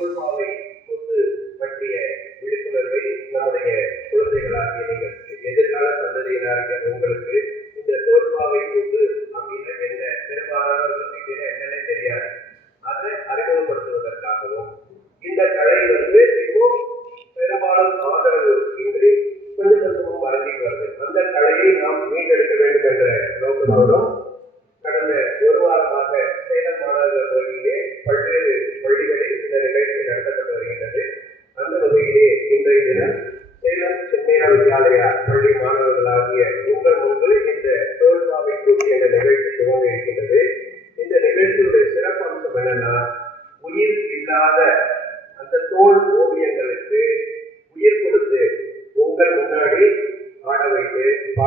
தோல்பாவை கூத்து பற்றிய விழிப்புணர்வை நம்முடைய குழந்தைகளாகிய நீங்கள் எதிர்கால சந்ததியினராகிய உங்களுக்கு இந்த தோல்பாவை கூத்து அப்படின்னா என்ன பெரும்பாலானவர்களுக்கு இது என்னன்னே தெரியாது. அதை அறிமுகப்படுத்துவதற்காகவும் இந்த கலை வந்து இப்போ பெரும்பாலும் ஆதரவு இன்றி கொஞ்சம் கொஞ்சமும் மறைஞ்சிட்டு வருது. அந்த கலையை நாம் மீட்டெடுக்க வேண்டும் என்ற நோக்கத்தோடும்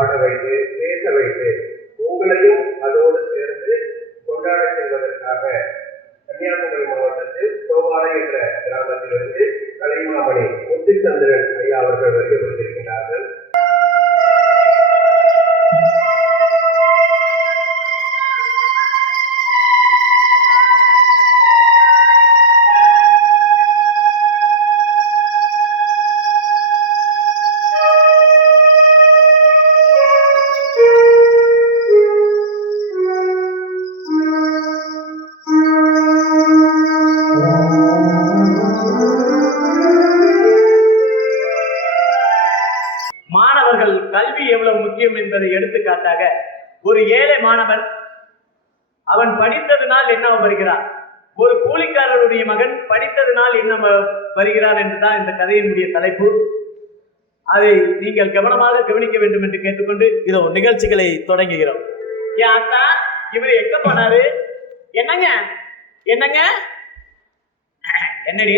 பாட வைத்து பேச வைத்து படித்ததினால் என்ன வருகிறார் என்றுதான் இந்த கதையினுடைய தலைப்பு. அதை நீங்கள் கவனமாக கவனிக்க வேண்டும் என்று கேட்டுக்கொண்டு இதோ நிகழ்ச்சிகளை தொடங்குகிறோம். ஏன் அத்தா இவர் எங்க போனாரு? என்னங்க? என்னங்க? என்னடி?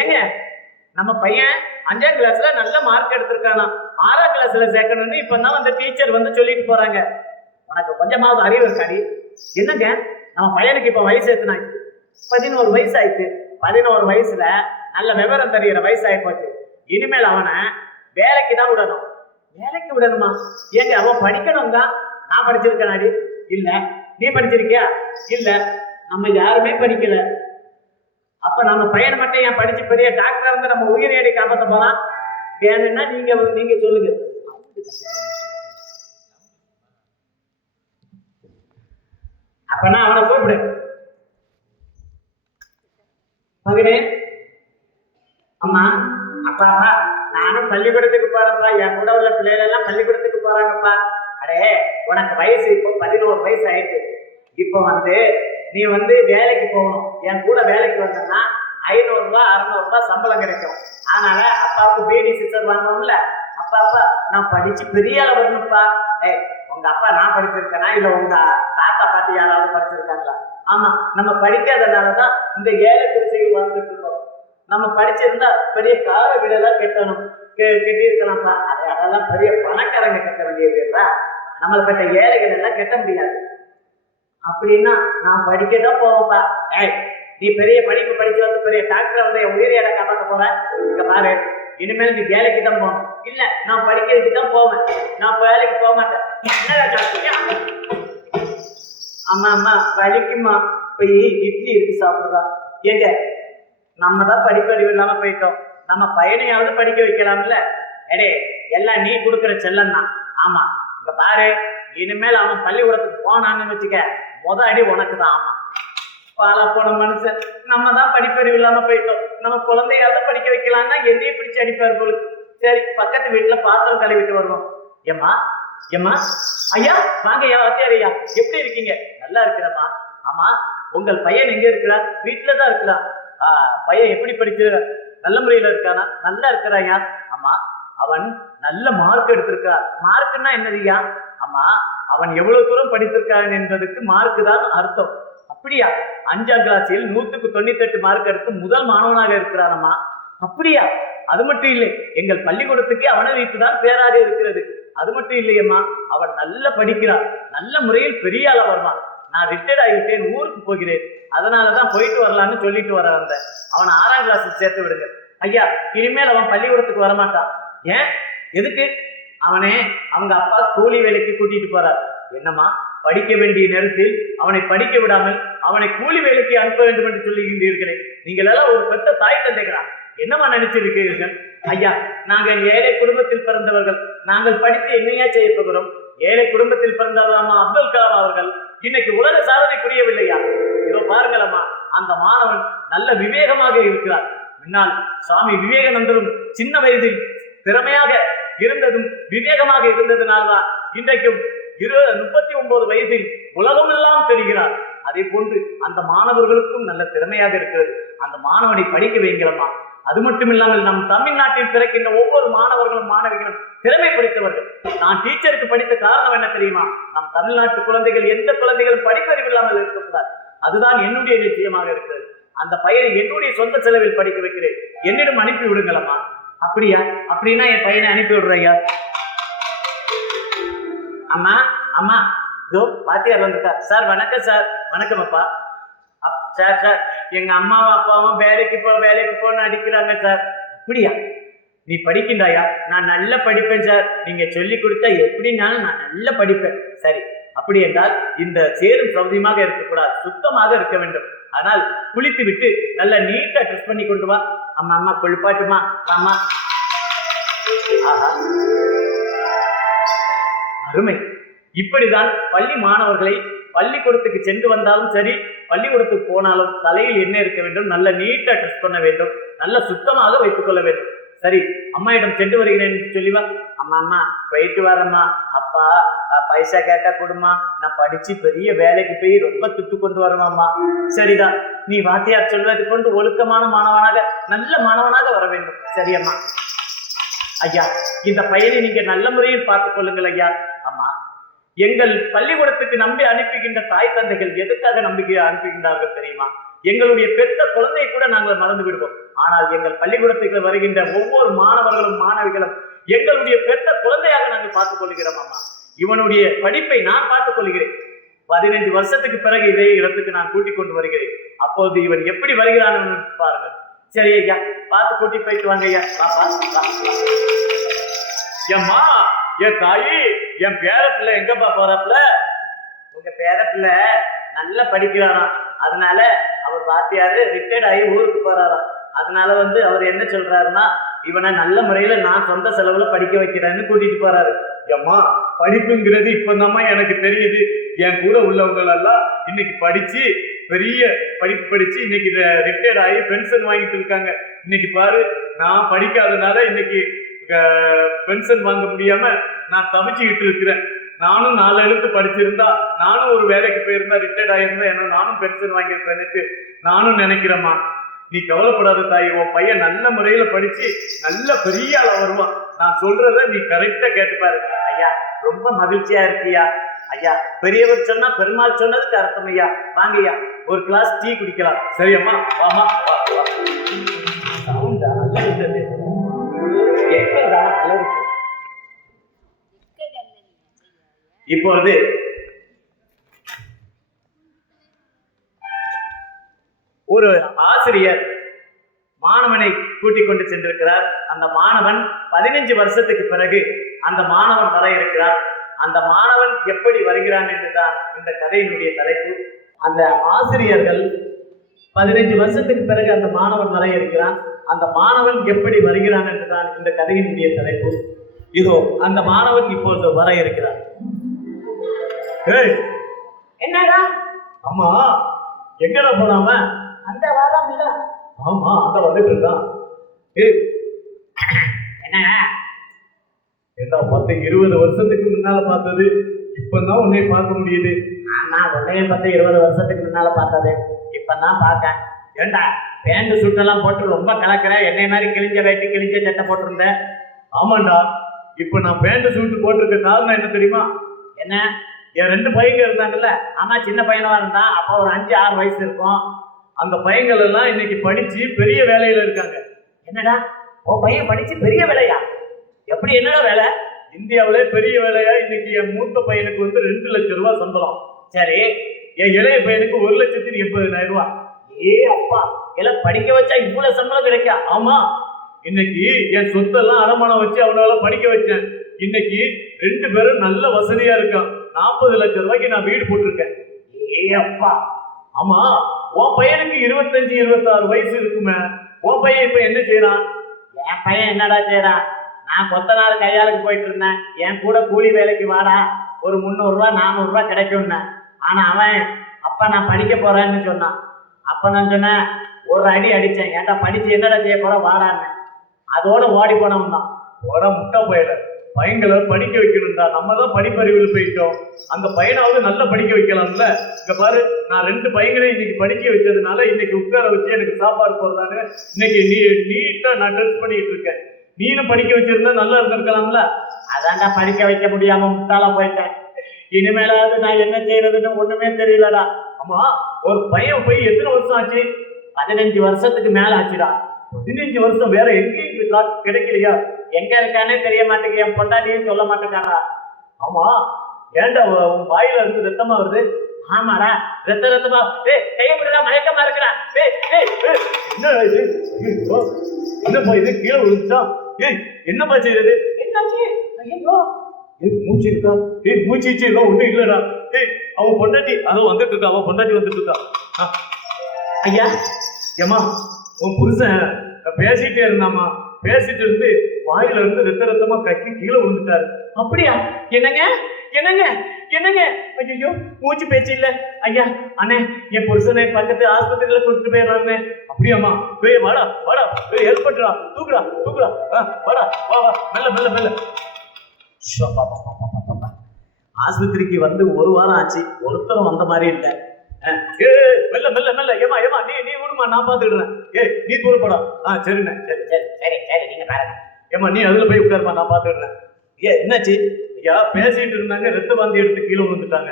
ஏங்க நம்ம பையன் அஞ்சாம் கிளாஸ்ல நல்ல மார்க் எடுத்திருக்கானா ஆறாம் கிளாஸ்ல சேர்க்கணும்னு இப்பதான் வந்து டீச்சர் வந்து சொல்லிட்டு போறாங்க. உனக்கு கொஞ்சமாவது அறிவு இருக்காடி. என்னங்க? நம்ம பையனுக்கு இப்ப வயசு எத்தனாச்சு? பதினோரு வயசு ஆயிடுச்சு பதினோரு வயசுல நல்ல விவரம் தெரிகிற வயசாகி போச்சு. இனிமேல் அவனை வேலைக்கு தான் விடணும். வேலைக்கு விடணுமா? ஏங்க அவன் படிக்கணும் தான் நான் படிச்சிருக்கேனாடி? இல்ல. நீ படிச்சிருக்கியா? இல்ல. நம்ம யாருமே படிக்கல. அப்ப நம்ம பையன் மட்டும் ஏன் படிச்சு பெரிய டாக்டர் வந்து நம்ம உயிரை காப்பாத்த போலாம் வேணும்னா நீங்க நீங்க சொல்லுங்க. அப்பனா அவனை கூப்பிடு. மகனே அம்மா அப்பா நானும் பள்ளிக்கூடத்துக்கு போறேன்ப்பா. என் கூட உள்ள பிள்ளைகள் எல்லாம் பள்ளிக்கூடத்துக்கு போறாங்கப்பா. அடே உனக்கு வயசு இப்போ பதினோரு வயசு ஆயிட்டு. இப்போ வந்து நீ வந்து வேலைக்கு போகணும். என் கூட வேலைக்கு வந்தேன்னா ஐநூறு ரூபாய் ரூபாய் சம்பளம் கிடைக்கும். அதனால அப்பாவுக்கு பேடி சிஸ்டர் வாங்கணும்ல. அப்பா அப்பா நான் படிச்சு பெரிய அளவு வரணும்ப்பா ஏய் உங்க அப்பா நான் படிச்சிருக்கேனா? இல்ல உங்க தாத்தா பாட்டி யாராவது படிச்சிருக்காங்களா? ஆமா நம்ம படிக்காதனாலதான் இந்த ஏழை குடிசைகள் வாழ்ந்துட்டு இருக்கோம். நம்ம படிச்சிருந்தா பெரிய கால வீடெல்லாம் கட்டணும். கெட்டியிருக்கலாம்ப்பா கட்டியிருக்கலாம்ப்பா. அது அதெல்லாம் பெரிய பணக்காரங்க கட்ட வேண்டியதுப்பா நம்மளை பட்ட ஏழைகள் எல்லாம் கட்ட முடியாது. அப்படின்னா நான் படிக்க தான் போவேன்ப்பா. ஏய் நீ பெரிய படிப்பு படிச்சு வந்து பெரிய டாக்டர் வந்து என் உயிரை இடம் காப்பாற்ற போற? இங்க பாரு இனிமேல் நீ வேலைக்கு தான் போகணும். இல்ல நான் படிக்கிறதுக்கு தான் போவேன். நான் வேலைக்கு போக மாட்டேன். அம்மா அம்மா வலிக்குமா? போய் இட்லி இருக்கு சாப்பிடுறா. ஏங்க நம்ம தான் படிப்பறிவு இல்லாம போயிட்டோம். நம்ம பையனையாவது படிக்க வைக்கலாம்ல? எடே எல்லாம் நீ கொடுக்குற செல்லம் தான். ஆமா இங்க பாரு இனிமேல் அவன் பள்ளிக்கூடத்துக்கு போனான்னு வச்சுக்க முத அடி உனக்கு தான் ஆமா. பாலா போன மனுஷன். நம்ம தான் படிப்பறிவு இல்லாம போயிட்டோம். நம்ம குழந்தையாவது படிக்க வைக்கலாம்னா என்னையே பிடிச்சு அடிப்பார் போலுக்கு சரி பக்கத்து வீட்டுல பாத்திரம் கழுவிட்டு வருவோம். ஏம்மா ஏம்மா? ஐயா வாங்க ஐயா வாத்தியார் ஐயா. எப்படி இருக்கீங்க? நல்லா இருக்கிறமா ஆமா உங்கள் பையன் எங்க இருக்கிறார் வீட்டுல தான் இருக்கிறான் பையன் எப்படி படிக்கிற நல்ல முறையில இருக்கானா? நல்லா இருக்கிறாயா ஆமா அவன் நல்ல மார்க் எடுத்திருக்கான் மார்க்னா என்னதுயா ஆமா அவன் எவ்வளவு தூரம் படித்திருக்கான் என்பதற்கு மார்க் தான் அர்த்தம். அப்படியா? அஞ்சாம் கிளாஸில் நூத்துக்கு தொண்ணூத்தி எட்டு மார்க் எடுத்து முதல் மாணவனாக இருக்கிறானம்மா. அப்படியா? அது மட்டும் இல்லை எங்கள் பள்ளிக்கூடத்துக்கு அவனை வைத்துதான் பேராக இருக்கிறது. அது மட்டும் இல்லையம்மா அவன் நல்லா படிக்கிறான். நல்ல முறையில் பெரிய ஆளா வருவான். நான் ரிட்டையர்ட் ஆகிவிட்டேன் ஊருக்கு போகிறேன். அதனாலதான் போயிட்டு வரலான்னு சொல்லிட்டு வர வந்தேன். அவனை ஆறாம் கிளாஸ் சேர்த்து விடுங்க. ஐயா இனிமேல் அவன் பள்ளிக்கூடத்துக்கு வரமாட்டான். ஏன்? எதுக்கு? அவனே அவங்க அப்பா கூலி வேலைக்கு கூட்டிட்டு போறார். என்னம்மா? படிக்க வேண்டிய நேரத்தில் அவனை படிக்க விடாமல் அவனை கூலி வேலைக்கு அனுப்ப வேண்டும் என்று சொல்லுகின்றீர்களே. நீங்கள் எல்லாம் ஒரு பெத்த தாய் தந்தைகளா? என்னமா நினைச்சிருக்கிறீர்கள் ஐயா நாங்கள் ஏழை குடும்பத்தில் பிறந்தவர்கள். நாங்கள் படித்து என்னையா செய்ய போகிறோம்? ஏழை குடும்பத்தில் பிறந்தவர்களாமா அப்துல் கலாம் அவர்கள்? இன்னைக்கு உலக சாதனை புரியவில்லையா இதோ பாருங்களம்மா அந்த மாணவன் நல்ல விவேகமாக இருக்கிறார். முன்னால் சுவாமி விவேகானந்தரும் சின்ன வயதில் திறமையாக இருந்ததும் விவேகமாக இருந்ததுனால்தான் இன்றைக்கும் இரு முப்பத்தி ஒன்பது வயதில் உலகமெல்லாம் தெரிகிறார். அதே போன்று அந்த மாணவர்களுக்கும் நல்ல திறமையாக இருக்கிறது. அந்த மாணவனை படிக்க வைங்களம்மா அது மட்டும் இல்லாமல் நம் தமிழ்நாட்டில் பிறக்கின்ற ஒவ்வொரு மாணவர்களும் மாணவிகளும் திறமை படித்தவர்கள். நான் டீச்சருக்கு படித்த காரணம் என்ன தெரியுமா? நம் தமிழ்நாட்டு குழந்தைகள் எந்த குழந்தைகளும் படிப்பறிவு இல்லாமல் இருக்கக்கூடாது. அதுதான் என்னுடைய நிச்சயமாக இருக்கிறது. அந்த பையனை என்னுடைய சொந்த செலவில் படிக்க வைக்கிறேன். என்னிடம் அனுப்பி விடுங்களம்மா. அப்படியா? அப்படின்னா என் பையனை அனுப்பி விடுறையா அம்மா அம்மா இதோ பாத்தியார் வந்திருக்கா சார் வணக்கம் சார். வணக்கம் அப்பா அப் சார் சார். எங்க அம்மாவும் அப்பாவும் வேலைக்கு போ வேலைக்கு போன்னு அடிக்கிறாங்க சார். அப்படியா? நீ படிக்கின்றாயா? நான் நல்லா படிப்பேன் சார். நீங்க சொல்லி கொடுத்தா எப்படின்னாலும் நான் நல்லா படிப்பேன். சரி. அப்படி என்றால் இந்த சேரும் சௌதியமாக இருக்கக்கூடாது. சுத்தமாக இருக்க வேண்டும். ஆனால் குளித்து விட்டு நல்லா நீட்டா ட்ரெஸ் பண்ணி கொண்டு வா. அம்மா அம்மா குளிப்பாட்டுமா அம்மா ஆஹா. அருமை. இப்படிதான் பள்ளி மாணவர்களை பள்ளிக்கூடத்துக்கு சென்று வந்தாலும் சரி பள்ளிக்கூடத்துக்கு போனாலும் தலையில் என்ன இருக்க வேண்டும்? நல்ல நீட்டா ட்ரெஸ் பண்ண வேண்டும். நல்ல சுத்தமாக வைத்துக் கொள்ள வேண்டும். சரி அம்மாயிடம் சென்று வருகிறேன் என்று அம்மா அம்மா போயிட்டு வரேம்மா. அப்பா பைசா கேட்டா கொடுமா நான் படிச்சு பெரிய வேலைக்கு போய் ரொம்ப துட்டு கொண்டு வருவாம்மா சரிதான் நீ வாத்தியார் சொல்வதை கொண்டு ஒழுக்கமான மாணவனாக நல்ல மாணவனாக வர வேண்டும். சரியம்மா ஐயா இந்த பையனை நீங்க நல்ல முறையில் பார்த்துக் கொள்ளுங்கள் ஐயா. ஆமா எங்கள் பள்ளிக்கூடத்துக்கு நம்பி அனுப்புகின்ற தாய் தந்தைகள் எதுக்காக நம்பிக்கை அனுப்புகின்றார்கள் தெரியுமா? எங்களுடைய பெத்த குழந்தையை கூட நாங்கள் மறந்து விடுவோம். ஆனால் எங்கள் பள்ளிக்கூடத்துக்கு வருகின்ற ஒவ்வொரு மாணவர்களும் மாணவிகளும் எங்களுடைய பெத்த குழந்தையாக நாங்கள் பார்த்துக் கொள்கிறோம் அம்மா. இவனுடைய படிப்பை நான் பார்த்துக் கொள்கிறேன். பதினைஞ்சு வருஷத்துக்கு பிறகு இதே இடத்துக்கு நான் கூட்டிக் கொண்டு வருகிறேன். அப்போது இவன் எப்படி வருகிறான் பாருங்கள். சரி ஐயா பார்த்து கூட்டி போயிட்டு வாங்க ஐயா. வாப்பா ஏம்மா என் தாயி என் பேர பிள்ளை எங்கப்பா போறாப்ல உங்க பேர பிள்ளை நல்லா படிக்கிறானா? அதனால அவர் வாத்தியாரு ரிட்டையர்ட் ஆகி ஊருக்கு போறாராம். அதனால வந்து அவர் என்ன சொல்றாருன்னா இவனை நல்ல முறையில நான் சொந்த செலவுல படிக்க வைக்கிறேன்னு கூட்டிட்டு போறாரு. ஏம்மா படிப்புங்கிறது இப்பதாம்மா எனக்கு தெரியுது. என் கூட உள்ளவங்க எல்லாம் இன்னைக்கு படிச்சு பெரிய படிப்பு படிச்சு இன்னைக்கு ரிட்டையர்ட் ஆகி பென்ஷன் வாங்கிட்டு இருக்காங்க. இன்னைக்கு பாரு நான் படிக்காதனால இன்னைக்கு பென்ஷன் வாங்க முடியாம நான் தவிச்சுக்கிட்டு இருக்கிறேன். நானும் நாலு எழுத்து படிச்சிருந்தா நானும் ஒரு வேலைக்கு போயிருந்தா ரிட்டையர்ட் ஆயிருந்தா என்ன நானும் பென்ஷன் வாங்கியிருப்பேன்னுட்டு நானும் நினைக்கிறேம்மா. நீ கவலைப்படாத தாய் உன் பையன் நல்ல முறையில படிச்சு நல்ல பெரிய ஆள வருவான். நான் சொல்றத நீ கரெக்டா கேட்டுப்பாரு. ஐயா ரொம்ப மகிழ்ச்சியா இருக்கியா? ஐயா பெரியவர் சொன்னா பெருமாள் சொன்னதுக்கு அர்த்தம் ஐயா. வாங்கய்யா ஒரு கிளாஸ் டீ குடிக்கலாம். சரியம்மா வாமா வா. இப்பொழுது ஒரு ஆசிரியர் மாணவனை கூட்டிக் கொண்டு சென்றிருக்கிறார். அந்த மாணவன் பதினஞ்சு வருஷத்துக்கு பிறகு அந்த மாணவன் வர இருக்கிறார். அந்த மாணவன் எப்படி வருகிறான் என்றுதான் இந்த கதையினுடைய தலைப்பு. அந்த ஆசிரியர்கள் பதினைஞ்சு வருஷத்துக்கு பிறகு அந்த மாணவன் வர இருக்கிறான். அந்த மாணவன் எப்படி வருகிறான் என்றுதான் இந்த கதையினுடைய தலைப்பு. இதோ அந்த மாணவன் இப்பொழுது வர இருக்கிறார். ஏய். என்னடா? அம்மா எங்கடா போனாம அந்த வாரம் இல்ல. ஆமா அந்த வந்துட்டு இருந்தான். ஏய். என்ன? ஏண்டா பத்து இருபது வருஷத்துக்கு முன்னால பார்த்தது இப்பதான் உன்னை பார்க்க முடியுது. ஆமா உன்னையும் பார்த்து இருபது வருஷத்துக்கு முன்னால பார்த்தது இப்பதான் பார்த்தேன். ஏண்டா பேண்ட் சுட்டெல்லாம் போட்டு ரொம்ப கலக்கிற? என்னை மாதிரி கிழிஞ்ச வேட்டி கிழிஞ்ச சட்டை போட்டிருந்தேன் ஆமாண்டா இப்ப நான் பேண்ட் சூட்டு போட்டிருக்க காரணம் என்ன தெரியுமா? என்ன? என் ரெண்டு பையங்க இருந்தாங்கல்ல ஆனால் சின்ன பையனாக இருந்தான் அப்போ ஒரு அஞ்சு ஆறு வயசு இருக்கும். அந்த பையங்கள் எல்லாம் இன்னைக்கு படிச்சு பெரிய வேலையில இருக்காங்க. என்னடா? உன் பையன் படிச்சு பெரிய வேலையா? எப்படி என்னடா வேலை? இந்தியாவிலே பெரிய வேலையா? இன்னைக்கு என் மூத்த பையனுக்கு வந்து ரெண்டு லட்சம் ரூபாய் சம்பளம். சரி என் இளைய பையனுக்கு ஒரு லட்சத்தி எண்பதாயிரம் ரூபாய். ஏ அப்பா எல்லாம் படிக்க வச்சா இவ்வளவு சம்பளம் கிடைக்கும் ஆமா. இன்னைக்கு என் சொத்தெல்லாம் அடமானம் வச்சு அவனால படிக்க வச்சேன். இன்னைக்கு ரெண்டு பேரும் நல்ல வசதியா இருக்கான் நாற்பது லட்சம் ரூபாய்க்கு நான் வீடு போட்டிருக்கேன். ஏ அப்பா. ஆமா உன் பையனுக்கு இருபத்தஞ்சு இருபத்தாறு வயசு இருக்குமே. உன் பையன் இப்ப என்ன செய்யறான் என் பையன் என்னடா செய்றான்? நான் கொத்தனார் கையாளுக்கு போயிட்டு இருந்தேன் என் கூட கூலி வேலைக்கு வாடா. ஒரு முந்நூறுரூவா நானூறுரூவா கிடைக்கும்னு. ஆனா அவன் அப்ப நான் படிக்க போறேன்னு சொன்னான். அப்ப நான் சொன்னேன் ஒரு அடி அடிச்சேன். ஏன்டா படிச்சு என்னடா செய்ய போற? வாடான்னு. அதோட ஓடி போனவன் தான் போட முட்டை போயில. பையங்களை படிக்க வைக்கணும்டா. நம்ம தான் படிப்பறிவில் போயிட்டோம். அந்த பையனாவது நல்லா படிக்க வைக்கலாம்ல? இங்க பாரு நான் ரெண்டு பையங்களையும் இன்னைக்கு படிக்க வச்சதுனால இன்னைக்கு உட்கார வச்சு எனக்கு சாப்பாடு போடுறாங்க. இன்னைக்கு நீ நீட்டா நான் ட்ரெஸ் பண்ணிட்டு இருக்கேன். நீனும் படிக்க வச்சிருந்தா நல்லா இருந்திருக்கலாம்ல? அதான்டா படிக்க வைக்க முடியாம முட்டாளா போயிட்டேன். இனிமேலாவது நான் என்ன செய்யறதுன்னு ஒண்ணுமே தெரியலடா. ஆமா ஒரு பையன் போய் எத்தனை வருஷம் ஆச்சு? பதினஞ்சு வருஷத்துக்கு மேல ஆச்சுடா. பதினஞ்சு வருஷம் வேற எங்கேயும் கா- கிடைக்கலையா? எங்க இருக்கானே தெரிய மாட்டேங்குது. என் பொண்டாட்டியும் சொல்ல மாட்டேங்காடா ஆமா. ஏன்டா உ- உன் வாயில இருந்து ரத்தமா வருது? ஆமாடா. ரத்த ரத்தமா. ஏய் கைய விடுறா மயக்கமா இருக்குடா. ஏய் ஏய். என்ன இது? என்னப்பா இது? கீழே விழுந்துட்டா? ஏய் என்னப்பா செய்யுது என்னாச்சு? ஐயோ ஏய் மூச்சு இருக்கா? ஏய் மூச்சு எல்லாம் ஒண்ணும் இல்லடா. ஏய் அவன் பொண்டாட்டி அதோ வந்துட்டு இருக்கா. அவன் பொண்டாட்டி வந்துட்டு இருக்கா. ஐயா. ஏம்மா உன் புருஷன் பேசிட்டே இருந்தாம்மா. பேசிட்டு இருந்து வாயில இருந்து ரத்த ரத்தமா கக்கி கீழே விழுந்துட்டாரு. அப்படியா? என்னங்க? என்னங்க? என்னங்க? ஐயோ மூச்சு பேச்சு இல்ல. ஐயா அண்ணே என் புருஷனை பக்கத்து ஆஸ்பத்திரியில கூட்டிட்டு போயிடுறாங்க அப்படியாம்மா. போய் வாடா வாடா. போய் ஹெல்ப் பண்றா. தூக்குடா தூக்குடா. ஆ, வாடா வா வா. மெல்ல மெல்ல மெல்ல. ஆஸ்பத்திரிக்கு வந்து ஒரு வாரம் ஆச்சு. ஒருத்தரும் வந்த மாதிரி இல்லை. ஏ மெல்ல மெல்ல மெல்ல. ஏமா ஏமா நீ நீ விடுமா நான் பாத்துக்கிறேன் ஏய் நீ தூரப்படா ஆ சரிண்ணே சரி சரி சரி சரி நீங்க பாருங்க. ஏமா நீ அதுல போய் உட்காருமா நான் பாத்துக்கிறேன் ஏ என்னாச்சு? ஐயா பேசிட்டு இருந்தாங்க ரத்த வாந்தி எடுத்து கீழே விழுந்துட்டாங்க.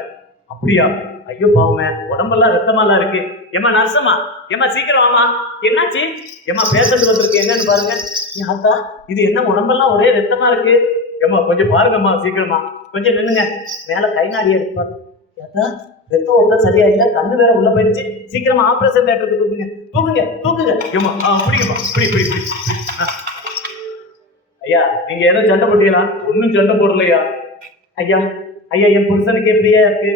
அப்படியா? ஐயோ பாவமே. உடம்பெல்லாம் ரத்தமெல்லாம் இருக்கு. ஏமா நர்சமா ஏமா சீக்கிரம் வாமா என்னாச்சு? ஏமா பேஷண்ட் வந்திருக்கு. என்னன்னு பாருங்க. ஆத்தா இது என்ன உடம்பெல்லாம் ஒரே ரத்தமா இருக்கு? ஏமா கொஞ்சம் பாருங்கம்மா சீக்கிரமா. கொஞ்சம் நின்னுங்க. மேல கை நாடி எடுத்து பாத்து ரத்த ஓட்டம் சரியா இல்ல கண்ணு வேற உள்ள போயிடுச்சு. சீக்கிரமா ஆபரேஷன் தேட்டருக்கு தூக்குங்க தூக்குங்க தூக்குங்க ஏமா ஆ பிடிங்கம்மா பிடி பிடி பிடி. ஐயா நீங்க ஏதோ சண்டை போட்டீங்களா? ஒன்றும் சண்டை போடலையா? ஐயா ஐயா என் புருஷனுக்கு எப்படியா இருக்கு?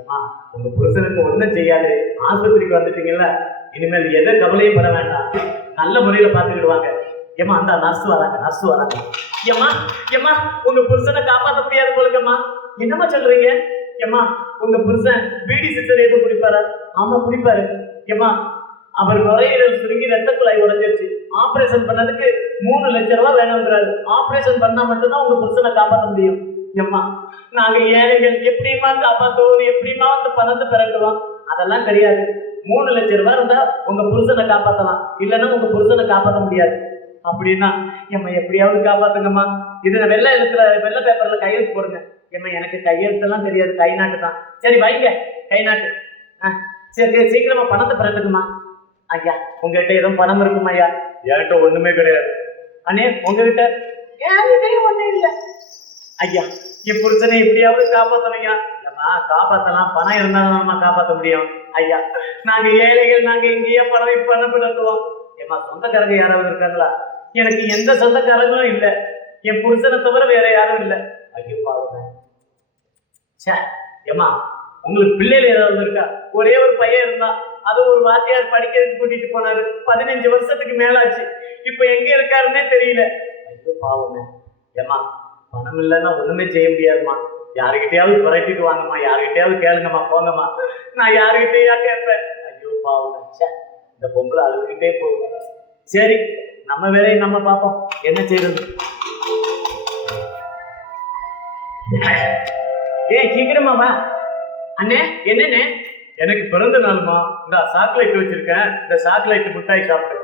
ஏம்மா உங்க புருஷனுக்கு ஒன்றும் செய்யாது. ஆஸ்பத்திரிக்கு வந்துட்டீங்கல்ல இனிமேல் எதை கவலையும் பட வேண்டாம். நல்ல முறையில பார்த்துக்கிடுவாங்க. ஏமா அந்த நர்ஸ் வராங்க நர்ஸ் வராங்க. ஏமா ஏமா உங்க புருஷனை காப்பாத்த முடியாது போலுங்கம்மா. என்னம்மா சொல்றீங்க? ஏமா உங்க புருஷன் பீடி சிஸ்டர் எதுவும் குடிப்பாரா? ஆமா குடிப்பாரு. ஏமா அவர் நுரையீரல் சுருங்கி ரத்த குழாய் உடைஞ்சிருச்சு. ஆபரேஷன் பண்ணதுக்கு மூணு லட்சம் ரூபா வேணுங்கிறாரு. ஆபரேஷன் பண்ணா மட்டும்தான் உங்க புருஷனை காப்பாற்ற முடியும். ஏம்மா நாங்க ஏழைகள் எப்படிமா காப்பாத்துவோம்? எப்படிமா வந்து பணத்தை பிறக்குவோம்? அதெல்லாம் கிடையாது. மூணு லட்சம் ரூபாய் இருந்தா உங்க புருஷனை காப்பாத்தலாம். இல்லைன்னா உங்க புருஷனை காப்பாற்ற முடியாது. அப்படின்னா எம்மா எப்படியாவது காப்பாத்துங்கம்மா. இதுல வெள்ளை எழுத்துல வெள்ளை பேப்பர்ல கையெழுத்து போடுங்க. எம்மா எனக்கு கையெழுத்தெல்லாம் தெரியாது கை நாட்டு தான். சரி வைங்க கை நாட்டு. ஆ, சரி சரி, சீக்கிரமா பணத்தை பிறட்டுக்குமா ஐயா உங்ககிட்ட எதுவும் பணம் இருக்குமா ஐயா. என்கிட்ட ஒண்ணுமே கிடையாது. அண்ணே உங்ககிட்ட? என்கிட்டயும் ஒண்ணும் இல்ல. ஐயா என் புருஷனை எப்படியாவது காப்பாத்தணும் ஐயா. ஏம்மா காப்பாத்தலாம் பணம் இருந்தாலும் நம்ம காப்பாத்த முடியும். ஐயா நாங்க ஏழைகள் நாங்க எங்கேயே பணம் பணம் பிடத்துவோம் ஏம்மா சொந்தக்காரங்க யாராவது இருக்காங்களா? எனக்கு எந்த சொந்தக்காரங்களும் இல்ல. என் புருஷனை தவிர வேற யாரும் இல்ல. ஐயோ பாருங்க சே ஏம்மா உங்களுக்கு பிள்ளைகள் ஏதாவது இருக்கா ஒரே ஒரு பையன் இருந்தா அது ஒரு வாத்தியார் படிக்கிறதுக்கு கூட்டிட்டு போனாரு. பதினஞ்சு வருஷத்துக்கு மேலாச்சு. இப்ப எங்க இருக்காருன்னே தெரியல. ஐயோ பாவமே. ஏம்மா பணம் இல்லைன்னா ஒண்ணுமே செய்ய முடியாதும்மா. யாருக்கிட்டையாவது புரட்டிட்டு வாங்கம்மா. யாருக்கிட்டையாவது கேளுங்கம்மா போங்கம்மா. நான் யாருக்கிட்டையா கேட்பேன்? ஐயோ பாவமே. ச்சே இந்த பொம்பளை அழுதுகிட்டே போகுது. சரி நம்ம வேலையை நம்ம பார்ப்போம். என்ன செய்யறது ஏய் சீக்கிரமா வா அண்ணே என்னண்ணே? எனக்கு பிறந்த நாளுமா. இந்த சாக்லேட் வச்சிருக்கேன். இந்த சாக்லேட் மிட்டாய் சாப்பிடு.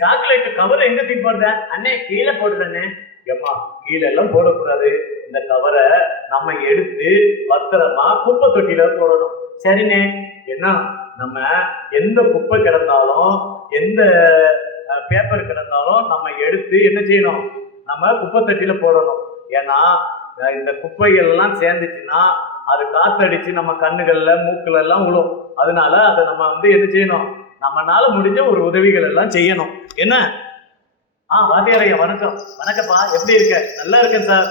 சாக்லேட் கவர் எங்க தூக்கி போடுற? அண்ணே கீழே போட்டுறண்ணே. ஏம்மா கீழே எல்லாம் போடக்கூடாது. இந்த கவரை நம்ம எடுத்து பத்திரமா குப்பை தொட்டியில போடணும். சரிண்ணே. ஏன்னா நம்ம எந்த குப்பை கிடந்தாலும் எந்த பேப்பர் கிடந்தாலும் நம்ம எடுத்து என்ன செய்யணும்? நம்ம குப்பை தொட்டியில போடணும். ஏன்னா இந்த குப்பைகள் எல்லாம் சேர்ந்துச்சுன்னா அது காத்தடிச்சு நம்ம கண்ணுகள்ல மூக்குல எல்லாம் விழும் அதனால அதை நம்ம வந்து என்ன செய்யணும்? நம்மனால முடிஞ்ச ஒரு உதவிகள் எல்லாம் செய்யணும். என்ன? ஆ வாத்தியாரையா வணக்கம். வணக்கப்பா எப்படி இருக்க? நல்லா இருக்கேன் சார்.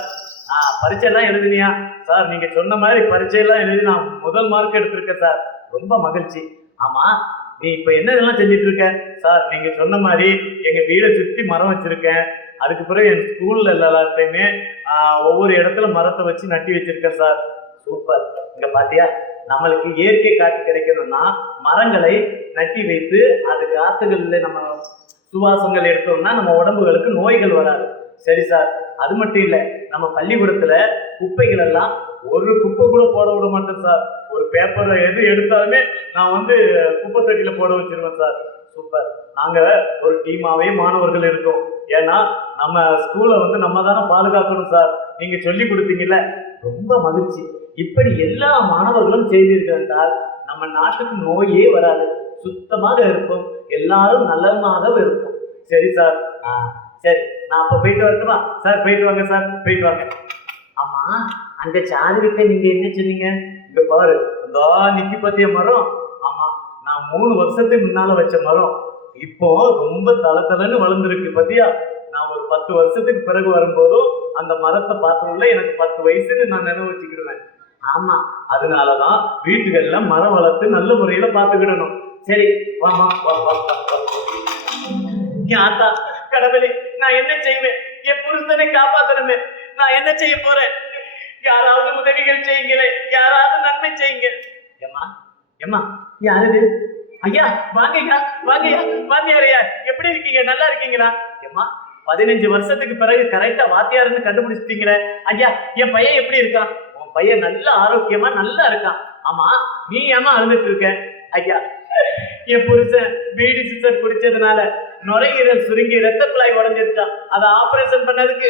ஆ பரீட்சை எல்லாம் எழுதுனியா? சார் நீங்க சொன்ன மாதிரி பரீட்சையெல்லாம் எழுதி நான் முதல் மார்க் எடுத்திருக்கேன் சார். ரொம்ப மகிழ்ச்சி. ஆமா நீ இப்ப என்ன இதெல்லாம் செஞ்சிட்டு இருக்க? சார் நீங்க சொன்ன மாதிரி எங்க வீடை சுத்தி மரம் வச்சிருக்கேன். அதுக்கு பிறகு என் ஸ்கூல்ல எல்லாத்தையுமே ஒவ்வொரு இடத்துல மரத்தை வச்சு நட்டி வச்சிருக்கேன் சார். சூப்பர் இங்க பாத்தியா? நம்மளுக்கு இயற்கை காற்று கிடைக்கணும்னா மரங்களை நட்டி வைத்து அது காத்துகள்ல நம்ம சுவாசங்கள் எடுத்தோம்னா நம்ம உடம்புகளுக்கு நோய்கள் வராது. சரி சார். அது மட்டும் இல்லை நம்ம பள்ளிக்கூடத்துல குப்பைகள் எல்லாம் ஒரு குப்பை கூட போட விட மாட்டேன் சார். ஒரு பேப்பரை எது எடுத்தாலுமே நான் வந்து குப்பை தொட்டியில போட வச்சிருவேன் சார். சூப்பர் நாங்க ஒரு டீமாவே மாணவர்கள் இருக்கோம். ஏன்னா நம்ம ஸ்கூலை வந்து நம்ம தானே பாதுகாக்கணும் சார் நீங்க சொல்லி கொடுத்தீங்கல்ல. ரொம்ப மகிழ்ச்சி. இப்படி எல்லா மாணவர்களும் செய்தீர்கள் நம்ம நாட்டுக்கு நோயே வராது. சுத்தமாக இருக்கும் எல்லாரும் நல்லமாக இருக்கும் சரி சார் ஆ சரி. நான் அப்போ போயிட்டு வரட்டுமா? சார் போயிட்டு வாங்க சார் போயிட்டு வாங்க. ஆமா அந்த சாருகிட்ட நீங்க என்ன சொன்னீங்க? இங்க பாரு. அந்த நிக்கி பத்திய மரம்? ஆமா நான் மூணு வருஷத்துக்கு முன்னால வச்ச மரம். இப்போ ரொம்ப தல தலன்னு வளர்ந்துருக்கு. பத்தியா? நான் ஒரு பத்து வருஷத்துக்கு பிறகு வரும்போதும் அந்த மரத்தை பார்த்தோம்ல எனக்கு பத்து வயசுன்னு நான் நினைவு வச்சுக்கிடுவேன். ஆமா அதனாலதான் வீட்டுகள்ல மரம் வளர்த்து நல்ல முறையில பாத்துக்கிடணும் சரி வாமா ஆத்தா கடவுளே நான் என்ன செய்வேன்? என் புருஷனை காப்பாத்தணுமே. நான் என்ன செய்ய போறேன்? யாராவது உதவிகள் செய்யுங்களே யாராவது நன்மை செய்யுங்க. ஏம்மா ஏமா யாரு ஐயா வாங்கய்யா வாங்கய்யா வாத்தியாரையா எப்படி இருக்கீங்க? நல்லா இருக்கீங்களா? ஏம்மா பதினஞ்சு வருஷத்துக்கு பிறகு கரெக்டா வாத்தியாருன்னு கண்டுபிடிச்சிட்டீங்களே. ஐயா என் பையன் எப்படி இருக்கான்? உன் பையன் நல்ல ஆரோக்கியமா நல்லா இருக்கான். ஆமா நீ ஏமா அழுதுட்டு இருக்க? ஐயா என் புருஷன் பீடி சிஸ்டர் குடிச்சதுனால நுரையீரல் சுருங்கி ரத்த குழாய் உடஞ்சிருச்சான் அதை ஆபரேஷன் பண்ணதுக்கு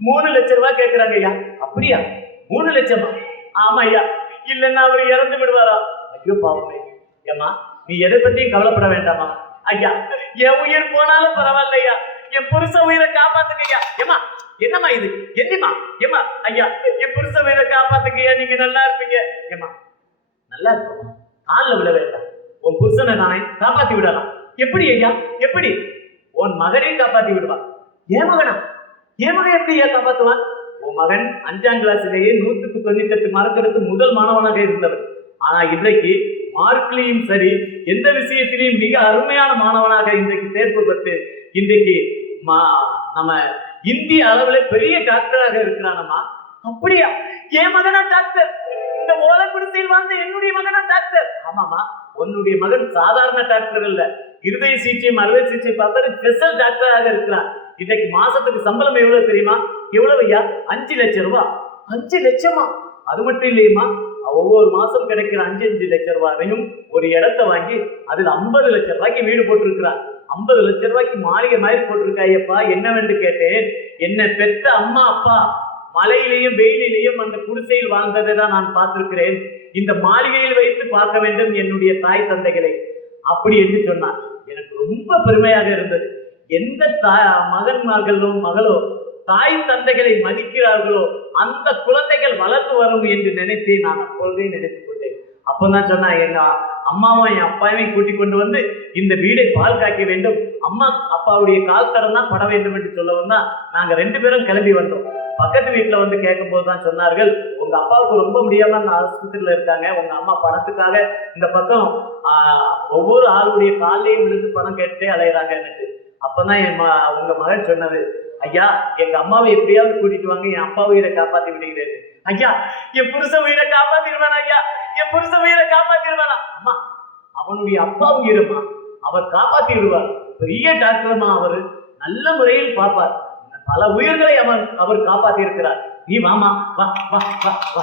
மூணு லட்சம் ரூபாய் கேட்கிறாங்க ஐயா. அப்படியா? மூணு லட்சமா? ஆமா ஐயா. இல்லைன்னா அவர் இறந்து விடுவாரா? ஐயோ பாவமே. ஏம்மா நீ எதை பத்தியும் கவலைப்பட வேண்டாமா? ஐயா என் உயிர் போனாலும் பரவாயில்லையா? என் புருஷ உயிரை காப்பாத்துங்க ஐயா ஏமா என்னம்மா இது? என்னம்மா? ஏமா ஐயா என் புருஷ உயிரை காப்பாத்துங்கய்யா. நீங்க நல்லா இருப்பீங்க. ஏமா நல்லா இருக்குமா காலில் விட வேண்டாம். உன் புருஷனை நானே காப்பாத்தி விடலாம். எப்படி ஐயா? எப்படி? உன் மகனையும் காப்பாத்தி விடுவான் என் மகனா? என் மகன் எப்படி ஏன் காப்பாத்துவான்? உன் மகன் அஞ்சாம் கிளாஸ்லேயே நூத்துக்கு தொண்ணூத்தி எட்டு மார்க் எடுத்து முதல் மாணவனாக இருந்தவன். ஆனா இன்றைக்கு மார்க்லையும் சரி எந்த விஷயத்திலையும் மிக அருமையான மாணவனாக இன்றைக்கு தேர்வு பெற்று இன்றைக்கு மா- நம்ம இந்திய அளவுல பெரிய டாக்டராக இருக்கிறானம்மா. அப்படியா? என் மகனா டாக்டர் இந்த ஓலை குடிசையில் வாழ்ந்த என்னுடைய மகனா டாக்டர் ஆமாமா உன்னுடைய மகன் சாதாரண டாக்டர் இல்ல இருதய சிகிச்சை அறுவை சிகிச்சை பார்த்தாரு ஸ்பெஷல் டாக்டராக இருக்கிறான். இன்னைக்கு மாசத்துக்கு சம்பளம் எவ்வளவு தெரியுமா? எவ்வளவு ஐயா? அஞ்சு லட்சம் ரூபா. அஞ்சு லட்சமா? அது மட்டும் இல்லையுமா ஒவ்வொரு மாசம் கிடைக்கிற அஞ்சு அஞ்சு லட்சம் ரூபாயையும் ஒரு இடத்த வாங்கி அதில் ஐம்பது லட்ச ரூபாய்க்கு வீடு போட்டிருக்கிறார். ஐம்பது லட்சம் ரூபாய்க்கு மாளிகை மாதிரி போட்டிருக்காயப்பா என்னவென்று கேட்டேன்? என்ன பெத்த அம்மா அப்பா மலையிலையும் வெயிலிலையும் அந்த குடிசையில் வாழ்ந்ததை தான் நான் பார்த்திருக்கிறேன். இந்த மாளிகையில் வைத்து பார்க்க வேண்டும் என்னுடைய தாய் தந்தைகளை. அப்படி என்று சொன்னார். எனக்கு ரொம்ப பெருமையாக இருந்தது. எந்த தா மகளோ மகளோ தாய் தந்தைகளை மதிக்கிறார்களோ அந்த குழந்தைகள் வளர்ந்து வரும் என்று நினைத்து நான் அப்பொழுதே நினைத்துக் கொண்டேன். அப்பதான் சொன்னா எங்க அம்மாவும் என் அப்பாவையும் கூட்டிக் கொண்டு வந்து இந்த வீடை பால் காய்க்க வேண்டும். அம்மா அப்பாவுடைய கால் தடம் தான் பட வேண்டும் என்று சொல்லவும் தான் நாங்க ரெண்டு பேரும் கிளம்பி வந்தோம். பக்கத்து வீட்டில் வந்து கேட்கும்போது தான் சொன்னார்கள் உங்க அப்பாவுக்கு ரொம்ப முடியாம அந்த ஆஸ்பத்திரியில் இருக்காங்க. உங்க அம்மா பணத்துக்காக இந்த பக்கம் ஒவ்வொரு ஆளுடைய காலையும் விழுந்து பணம் கேட்டுட்டே அலையிறாங்கன்னுட்டு. அப்பதான் என் ம- உங்க மகன் சொன்னது ஐயா எங்க அம்மாவை எப்படியாவது கூட்டிட்டு வாங்க என் அப்பா உயிரை காப்பாத்தி விடுகிறேன். ஐயா என் புருஷ உயிரை காப்பாத்திடுவானா ஐயா? என் புருஷ உயிரை காப்பாத்திடுவானா? அம்மா அவனுடைய அப்பா உயிரம்மா அவர் காப்பாத்தி விடுவார். பெரிய டாக்டர்மா அவர். நல்ல முறையில் பார்ப்பார். பல உயிர்களை அவன் அவர் காப்பாத்தி இருக்கிறார். நீ மாமா வா வா வா வா.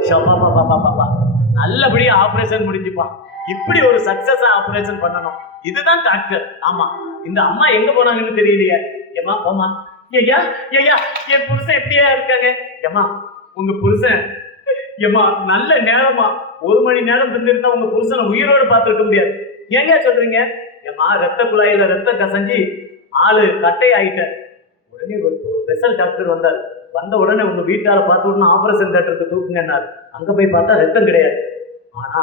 ஷப்பா, பாப்பா பாப்பா நல்லபடியா ஆபரேஷன் முடிஞ்சுப்பா. இப்படி ஒரு சக்சஸா ஆபரேஷன் பண்ணணும். இதுதான் டாக்டர் ஆமா இந்த அம்மா எங்க போனாங்கன்னு தெரியலையே. ஏமா போமா ஐயா ஐயா என் புருஷன் எப்படியா இருக்காங்க? ஏமா உங்க புருஷன் ஏமா நல்ல நேரமா ஒரு மணி நேரம் பிந்திருந்தா உங்க புருஷனை உயிரோடு பார்த்துருக்க முடியாது. ஏங்க சொல்றீங்க? ஏமா ரத்த குழாயில ரத்தம் கசஞ்சி ஆளு கட்டை ஆயிட்ட உடனே ஒரு ஸ்பெஷல் டாக்டர் வந்தார். வந்த உடனே உங்க வீட்டால பார்த்து உடனே ஆபரேஷன் தேட்டருக்கு தூக்குங்கன்னாரு. அங்க போய் பார்த்தா ரத்தம் கிடையாது. ஆனா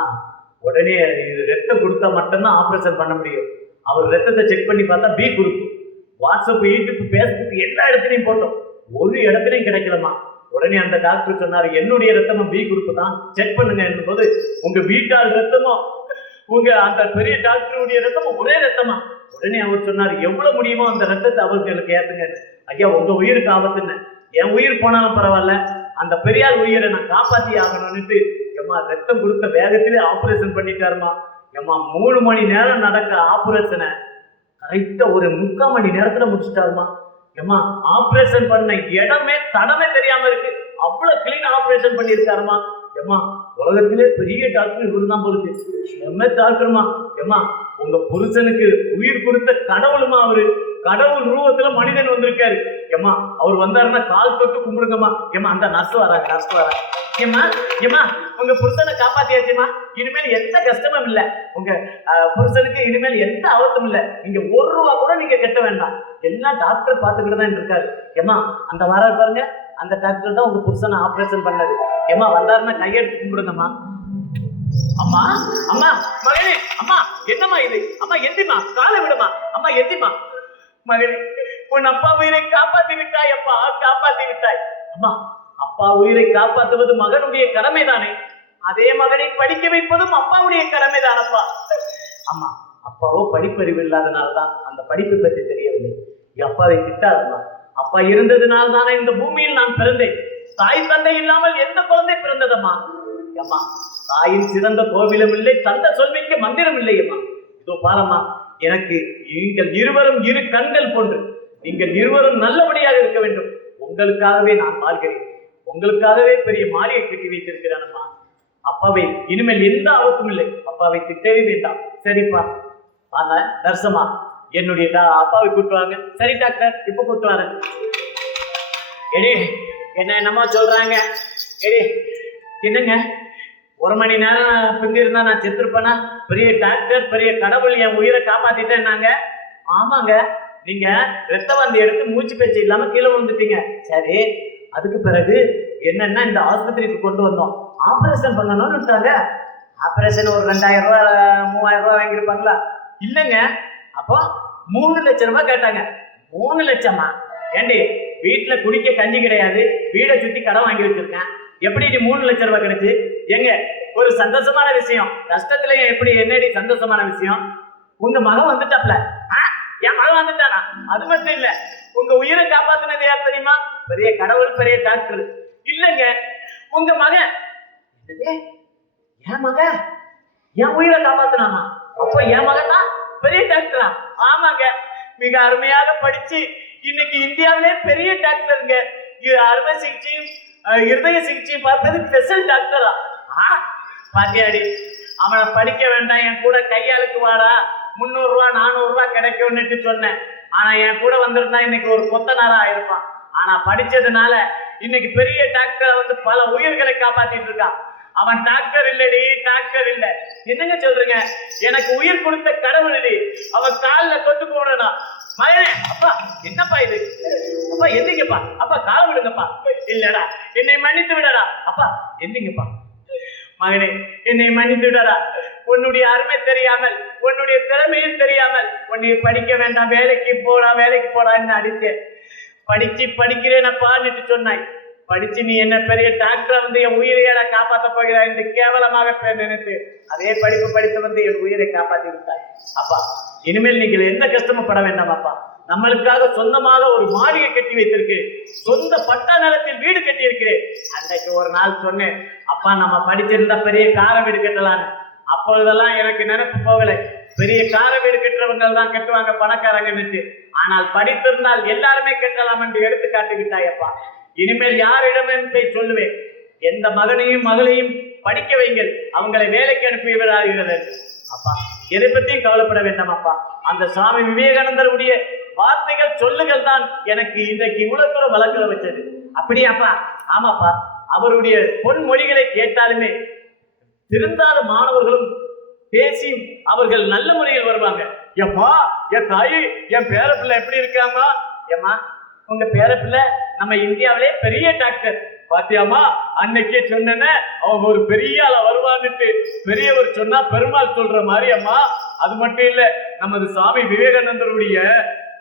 உடனே இது ரத்தம் கொடுத்தா மட்டும்தான் ஆப்ரேஷன் பண்ண முடியும். அவர் ரத்தத்தை செக் பண்ணி பார்த்தா B group WhatsApp YouTube Facebook எல்லா இடத்துலையும் போட்டோம். ஒரு இடத்துலையும் கிடைக்கலமா உடனே அந்த டாக்டர் சொன்னார் என்னுடைய ரத்தமும் பி குரூப் தான். செக் பண்ணுங்க போது உங்க வீட்டால் ரத்தமும் உங்க அந்த பெரிய டாக்டருடைய ரத்தமும் ஒரே ரத்தமா? உடனே அவர் சொன்னார் எவ்வளவு முடியுமோ அந்த ரத்தத்தை அவர்களுக்கு ஏத்துங்க ஐயா உங்க உயிருக்கு ஆபத்துன்னு என் உயிர் போனாலும் பரவாயில்ல. அந்த பெரியார் உயிரை நான் காப்பாத்தி ஆகணும்னுட்டு எம்மா ரத்தம் கொடுத்த வேகத்திலே ஆப்ரேஷன் பண்ணிட்டாருமா. எம்மா மூணு மணி நேரம் நடக்க ஆப்ரேஷனை கரெக்டாக ஒரு முக்கால் மணி நேரத்தில் முடிச்சிட்டாருமா. எம்மா ஆப்ரேஷன் பண்ண இடமே தடமே தெரியாம இருக்கு. அவ்வளோ கிளீன் ஆப்ரேஷன் பண்ணியிருக்காருமா. எம்மா உலகத்திலே பெரிய டாக்டர் இவரு தான் போகுது எம்ம டாக்டர்மா எம்மா உங்க புருஷனுக்கு உயிர் கொடுத்த கடவுளுமா அவரு. கடவுள் ரூபத்துல மனிதன் வந்திருக்காரு. ஏமா அவர் வந்தாருன்னா கால் தொட்டு கும்பிடுங்கம்மா. ஏம்மா அந்த நர்ஸ் வராங்க நர்ஸ் வராங்க. ஏமா ஏமா உங்க புருஷனை காப்பாத்தியாச்சுமா? இனிமேல் எந்த கஷ்டமும் இல்ல. உங்க புருஷனுக்கு இனிமேல் எந்த ஆபத்தும் இல்ல. நீங்க ஒரு ரூபா கூட நீங்க கட்ட வேண்டாம். எல்லாம் டாக்டர் பார்த்துக்கிட்டு தான் இருக்காரு. ஏமா அந்த வர பாருங்க அந்த டாக்டர் தான் உங்க புருஷனை ஆபரேஷன் பண்ணது. ஏமா வந்தாருன்னா கையெடுத்து கும்பிடுங்கம்மா. அம்மா அம்மா மகனே அம்மா என்னம்மா இது? அம்மா எந்திமா காலை விடுமா அம்மா எந்திமா மகளே உன் அப்பா உயிரை காப்பாத்தி விட்டாய் அப்பா காப்பாத்தி விட்டாய். அம்மா அப்பா உயிரை காப்பாற்றுவது மகனுடைய கடமைதானே? அதே மகனை படிக்க வைப்பதும் அப்பாவுடைய கடமைதானப்பா. அம்மா அப்பாவோ படிப்பறிவு இல்லாதனால்தான் அந்த படிப்பு பற்றி தெரியவில்லை. அப்பாவை திட்டாதம்மா அப்பா இருந்ததுனால தானே இந்த பூமியில் நான் பிறந்தேன். தாய் தந்தை இல்லாமல் எந்த குழந்தை பிறந்ததம்மா? அம்மா தாயின் சிறந்த கோவிலும் இல்லை தந்த சொல்விக்கு மந்திரம் இல்லையம்மா இதோ பாரம்மா எனக்கு நீங்கள் இருவரும் இரு கண்கள் போன்று நீங்கள் இருவரும் நல்லபடியாக இருக்க வேண்டும். உங்களுக்காகவே நான் வாழ்கிறேன். உங்களுக்காகவே பெரிய மாலையை கட்டி வைத்திருக்கிறேனம்மா அப்பாவை இனிமேல் எந்த ஆபத்தும் இல்லை. அப்பாவை திட்டவே வேண்டாம். சரிப்பா. வாங்க நர்சமா என்னுடைய டா- அப்பாவை கூட்டுவாங்க சரி டாக்டர். இப்ப கூட்டு வரேன். எடி என்ன என்னமா சொல்றாங்க? எடி என்னங்க? ஒரு மணி நேரம் பிந்தி நான் செத்துருப்பேனா? பெரிய டாக்டர் பெரிய கடவுள் என் உயிரை காப்பாத்திட்டேன்னாங்க. ஆமாங்க. நீங்க ரத்த வந்து எடுத்து மூச்சு பேச்சு இல்லாம கீழே விழுந்துட்டீங்க. சரி அதுக்கு பிறகு என்னன்னா இந்த ஆஸ்பத்திரிக்கு கொண்டு வந்தோம். ஆபரேஷன் பண்ணணும்னு விட்டாங்க. ஆபரேஷன் ஒரு ரெண்டாயிரம் ரூபா மூவாயிரம் ரூபா வாங்கியிருப்பாங்களா? இல்லைங்க. அப்போ மூணு லட்ச ரூபாய் கேட்டாங்க. மூணு லட்சமா? ஏண்டி வீட்டில் குடிக்க கஞ்சி கிடையாது. வீடை சுற்றி கடன் வாங்கி வச்சிருக்கேன். எப்படி நீ மூணு லட்ச ரூபாய் கிடைச்சு? எங்க ஒரு சந்தோஷமான விஷயம். கஷ்டத்துல எப்படி என்னடி சந்தோஷமான விஷயம்? உங்க மகன் வந்துட்டாப்ல. ஆ, என் மகன் வந்துட்டானா? அது மட்டும் இல்ல உங்க உயிரை காப்பாத்தினது யார் தெரியுமா? பெரிய கடவுள் பெரிய டாக்டர். இல்லைங்க உங்க மகன். என்னது? என் மகன்? என் உயிரை காப்பாத்தினானா? அப்போ என் மகன் தான் பெரிய டாக்டரா? ஆமாங்க மிக அருமையாக படிச்சு இன்னைக்கு இந்தியாவிலே பெரிய டாக்டருங்க. இது அறுவை சிகிச்சையும் இருதய சிகிச்சையும் பார்த்தது ஸ்பெஷல் டாக்டரா ஆ. பாத்தியாடி அவனை படிக்க வேண்டாம் என் கூட கையாளுக்கு வாடா. முந்நூறுரூவா நானூறுரூவா கிடைக்கும்னுட்டு சொன்னேன். ஆனா என் கூட வந்திருந்தா இன்னைக்கு ஒரு கொத்தனாரா ஆயிருப்பான் ஆனா படிச்சதுனால இன்னைக்கு பெரிய டாக்டரை வந்து பல உயிர்களை காப்பாத்திட்டு இருக்கான். அவன் டாக்டர் இல்லடி டாக்டர் இல்ல. என்னங்க சொல்றீங்க? எனக்கு உயிர் கொடுத்த கடவுள் அவன் காலில் தொட்டு போனா மகனே அப்பா என்னப்பா இது? அப்பா எந்திங்கப்பா. அப்பா கால விடுங்கப்பா. இல்லடா என்னை மன்னித்து விடடா. அப்பா எந்திங்கப்பா. மகனே என்னை மன்னித்து விடடா. உன்னுடைய அருமை தெரியாமல் உன்னுடைய திறமையும் தெரியாமல் உன்னை படிக்க வேண்டாம் வேலைக்கு போடா வேலைக்கு போடான்னு அடித்தேன். படிச்சு படிக்கிறேனப்பான்னுட்டு சொன்னாய். படிச்சு நீ என்ன பெரிய டாக்டர் வந்து என் உயிரையை காப்பாற்ற போகிறாய் என்று கேவலமாக நினைத்து அதே படிப்பு படித்து வந்து என் உயிரை காப்பாத்தி விட்டாய். அப்பா இனிமேல் நீங்கள் எந்த கஷ்டமும் பட வேண்டாம் அப்பா. நம்மளுக்காக சொந்தமாக ஒரு மாளிகை கட்டி வைத்திருக்கு. சொந்த பட்டா நிலத்தில் வீடு கட்டி இருக்கிறேன் அன்றைக்கு ஒரு நாள் சொன்னேன் அப்பா நம்ம படிச்சிருந்தா பெரிய கார வீடு கட்டலான்னு. அப்பொழுதெல்லாம் எனக்கு நினைப்பு போகலை. பெரிய கார வீடு கட்டுறவங்க தான் கட்டுவாங்க பணக்காரங்கன்னுட்டு ஆனால் படித்திருந்தால் எல்லாருமே கட்டலாம் என்று எடுத்து காட்டி இனிமேல் யாரிடமே போய் சொல்லுவேன்? எந்த மகனையும் மகளையும் படிக்க வைங்கள். அவங்களை வேலைக்கு அனுப்பி விடாதீர்கள் அப்பா எதை பத்தியும் கவலைப்பட வேண்டாம் அப்பா அந்த சுவாமி விவேகானந்தருடைய வார்த்தைகள் சொல்லுகள் தான் எனக்கு இன்றைக்கு இவ்வளவு தூரம் வளர்க்கிற வச்சது. அப்படியாப்பா? ஆமாப்பா. அவருடைய பொன்மொழிகளை கேட்டாலுமே திருந்தாத மாணவர்களும் பேசி அவர்கள் நல்ல முறையில் வருவாங்க. எப்பா என் தாயி என் பேரப்பிள்ளை எப்படி இருக்காமா ஏம்மா உங்க பேரப்பிள்ளை நம்ம இந்தியாவிலே பெரிய டாக்டர். பாத்தியாமா அன்னைக்கே சொன்னேனே அவங்க ஒரு பெரிய ஆள வருவான்னுட்டு. பெரியவர் சொன்னா பெருமாள் சொல்ற மாதிரி அம்மா அது மட்டும் இல்ல நமது சாமி விவேகானந்தருடைய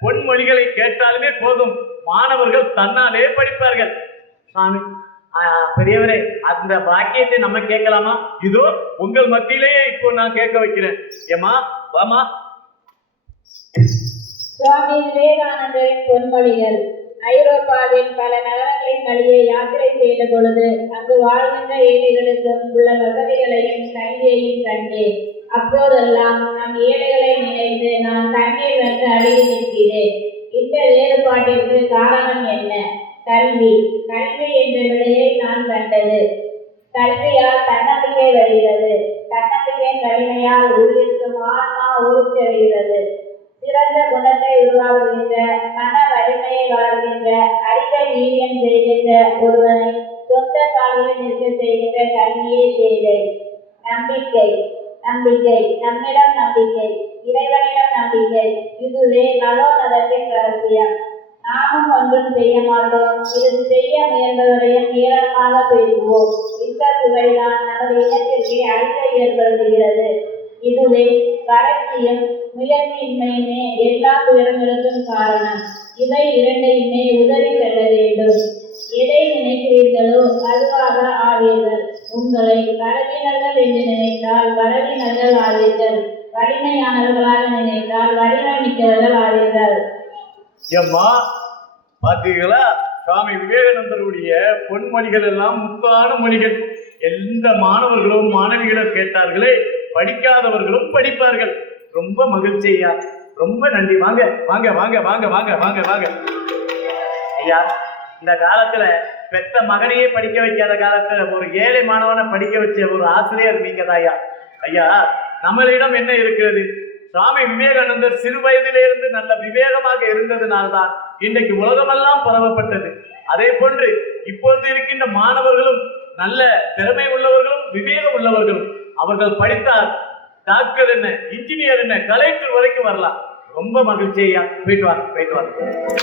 பொன்மொழிகளை கேட்டாலுமே போதும். மாணவர்கள் தன்னாலே படிப்பார்கள். சாமி பெரியவரே அந்த வாக்கியத்தை நம்ம கேட்கலாமா? இதோ உங்கள் மத்தியிலேயே இப்போ நான் கேட்க வைக்கிறேன். ஏமா வாமா சுவாமி விவேகானந்தரின் பொன்மொழிகள். ஐரோப்பாவின் பல நகரங்களின் வழியே யாத்திரை செய்த பொழுது அங்கு வாழ்கின்ற ஏழைகளுக்கும் உள்ள வசதிகளையும் கல்வியையும் கண்டேன் அப்போதெல்லாம் நம் ஏழைகளை நினைத்து நான் தண்ணீர் வந்து அழுகி நிற்கிறேன். இந்த வேறுபாட்டிற்கு காரணம் என்ன? கல்வி. கல்வி என்ற விடையை நான் கண்டது. கல்வியால் தன்னம்பிக்கை வருகிறது. தன்னம்பிக்கை கடுமையால் உள்ளிருக்கும் ஆன்மா உறுதியடைகிறது சிறந்த குணத்தை உருவாக்குகின்ற மன வலிமையை வாழ்கின்ற அறிவை வீரியம் செய்கின்ற ஒருவனை சொந்த காலில் நிற்க செய்கின்ற கல்வியே தேவை. நம்பிக்கை நம்பிக்கை நம்மிடம் நம்பிக்கை இறைவனிடம் நம்பிக்கை இதுவே நலோநலத்தின் ரகசியம் நாமும் ஒன்றும் செய்ய மாட்டோம் இது செய்ய முயன்றவரையும் ஏராளமாக பேசுவோம் இந்த துறைதான் நமது இனத்திற்கு அழிவை ஏற்படுத்துகிறது. இதுவே வறட்சியும் முயற்சியின்மையுமே எல்லா துயரங்களுக்கும் காரணம். இவை இரண்டையுமே உதறி செல்ல வேண்டும். எதை நினைக்கிறீர்களோ அதுவாக ஆவீர்கள். உங்களை பலவீனர்கள் என்று நினைத்தால் பலவீனர்கள் ஆவீர்கள். வலிமையானவர்களாக நினைத்தால் வலிமை மிக்கவர்கள் ஆவீர்கள். ஏம்மா பார்த்தீங்களா சுவாமி விவேகானந்தருடைய பொன்மொழிகள் எல்லாம் முத்தான மொழிகள். எந்த மாணவர்களும் மாணவிகளும் கேட்டார்களே படிக்காதவர்களும் படிப்பார்கள். ரொம்ப மகிழ்ச்சி ஐயா. ரொம்ப நன்றி. வாங்க வாங்க வாங்க வாங்க வாங்க வாங்க வாங்க. ஐயா இந்த காலத்துல பெத்த மகனையே படிக்க வைக்காத காலத்துல ஒரு ஏழை மாணவனை படிக்க வச்ச ஒரு ஆசிரியர் நீங்க ஐயா. ஐயா நம்மளிடம் என்ன இருக்கிறது? சுவாமி விவேகானந்தர் சிறு வயதிலிருந்து நல்ல விவேகமாக இருந்ததுனால்தான் இன்றைக்கு உலகமெல்லாம் பரவப்பட்டது. அதே போன்று இப்பொழுது இருக்கின்ற மாணவர்களும் நல்ல திறமை உள்ளவர்களும் விவேகம் உள்ளவர்களும் அவர்கள் படித்தால் டாக்டர் என்ன இன்ஜினியர் என்ன கலெக்டர் வரைக்கும் வரலாம். ரொம்ப மகிழ்ச்சியா போயிட்டு வாங்க போயிட்டு வாங்க.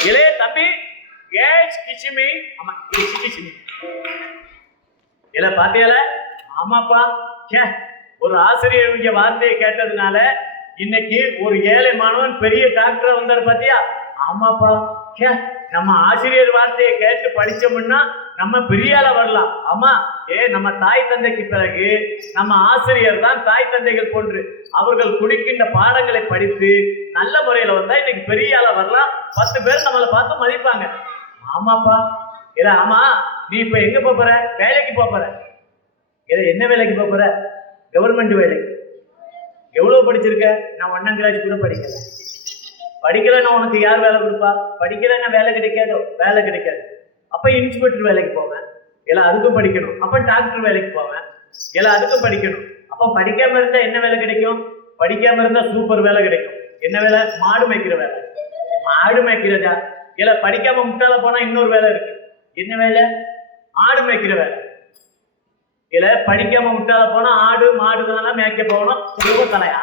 இளைய தம்பி ஏஷ் கிஷிமி ஆமா கிஷி கிஷிமி இல்ல பாத்தியால? ஆமாப்பா. ஏ ஒரு ஆசிரியருடைய வார்த்தையை கேட்டதுனால இன்னைக்கு ஒரு ஏழை மாணவன் பெரிய டாக்டரா வந்தார் பாத்தியா? ஆமாப்பா. ஏ நம்ம ஆசிரியர் வார்த்தையை கேட்டு படிச்சோம்னா நம்ம பெரிய வரலாம். ஆமா ஏ நம்ம தாய் தந்தைக்கு பிறகு நம்ம ஆசிரியர் தான் தாய் தந்தைகள் போன்று அவர்கள் குடிக்கின்ற பாடங்களை படித்து நல்ல முறையில வந்தா இன்னைக்கு பெரிய வரலாம். பத்து பேர் நம்மளை பார்த்து மதிப்பாங்க. ஆமாப்பா. இல்ல ஆமா நீ இப்ப எங்க போற? வேலைக்கு போற? இல்ல என்ன வேலைக்கு போற? கவர்மெண்ட் வேலைக்கு. எவ்வளவு படிச்சிருக்க? நான் ஒன்னாம் கிளாஸ் கூட படிக்கிறேன் படிக்கலைன்னா உனக்கு யார் வேலை கொடுப்பா? படிக்கலைன்னா வேலை கிடைக்காதோ? வேலை கிடைக்காது. அப்ப இன்ஸ்பெக்டர் வேலைக்கு போவேன். இல்லை அதுக்கும் படிக்கணும். அப்ப டாக்டர் வேலைக்கு போவேன். எல்லாம் அதுக்கும் படிக்கணும். அப்ப படிக்காம இருந்தா என்ன வேலை கிடைக்கும்? படிக்காம இருந்தா சூப்பர் வேலை கிடைக்கும். என்ன வேலை? மாடு மேய்க்கிற வேலை. மாடு மேய்க்கிறதா? இல்ல படிக்காம முட்டால போனா இன்னொரு வேலை இருக்கு. என்ன வேலை? ஆடு மேய்க்கிற வேலை. இல்ல படிக்காம முட்டாள போனா ஆடு மாடு தான் மேய்க்க போகணும். குடும்ப தலையா?